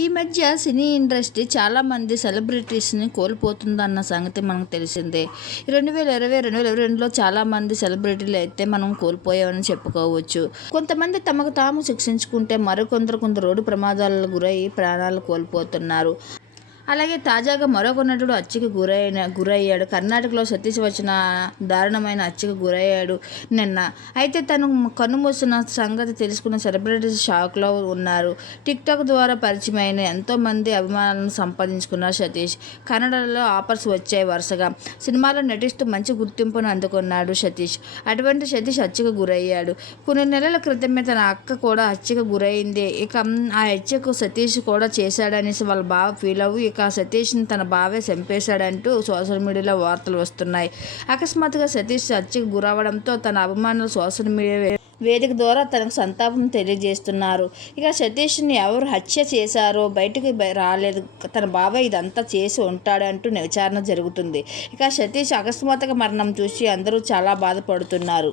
ఈ మధ్య cine industry చాలా మంది సెలబ్రిటీస్ని కోల్పోతుందన్న సంగతి మనకు తెలిసిందే. రెండు వేల ఇరవై రెండు వేల ఇరవై రెండులో చాలా మంది సెలబ్రిటీలు అయితే మనం కోల్పోయామని చెప్పుకోవచ్చు. కొంతమంది తమకు తాము శిక్షించుకుంటే మరికొందరు కొందరు రోడ్డు ప్రమాదాలకు గురై ప్రాణాలు కోల్పోతున్నారు. అలాగే తాజాగా మరొక నటుడు హత్యకు గురైన గురయ్యాడు. కర్ణాటకలో సతీష్ వచ్చిన దారుణమైన హత్యకు గురయ్యాడు నిన్న. అయితే తను కన్నుమూసిన సంగతి తెలుసుకున్న సెలబ్రిటీస్ షాక్లో ఉన్నారు. టిక్టాక్ ద్వారా పరిచయమైన ఎంతోమంది అభిమానులను సంపాదించుకున్నారు సతీష్. కన్నడలో ఆఫర్స్ వచ్చాయి వరుసగా. సినిమాలో నటిస్తూ మంచి గుర్తింపును అందుకున్నాడు సతీష్. అటువంటి సతీష్ హత్యకు గురయ్యాడు. కొన్ని నెలల క్రితమే తన అక్క కూడా హత్యకు గురైంది. ఇక ఆ హత్యకు సతీష్ కూడా చేశాడనేసి వాళ్ళ బాగా ఫీల్ అవ్వు ఇక సతీష్ని తన బావే చంపేశాడంటూ సోషల్ మీడియాలో వార్తలు వస్తున్నాయి. అకస్మాత్తుగా సతీష్ హత్యకు గురవడంతో తన అభిమానులు సోషల్ మీడియా వేదిక ద్వారా తనకు సంతాపం తెలియజేస్తున్నారు. ఇక సతీష్ని ఎవరు హత్య చేశారో బయటకు రాలేదు. తన బాబాయ్ ఇదంతా చేసి ఉంటాడంటూ విచారణ జరుగుతుంది. ఇక సతీష్ అకస్మాత్తుగా మరణం చూసి అందరూ చాలా బాధపడుతున్నారు.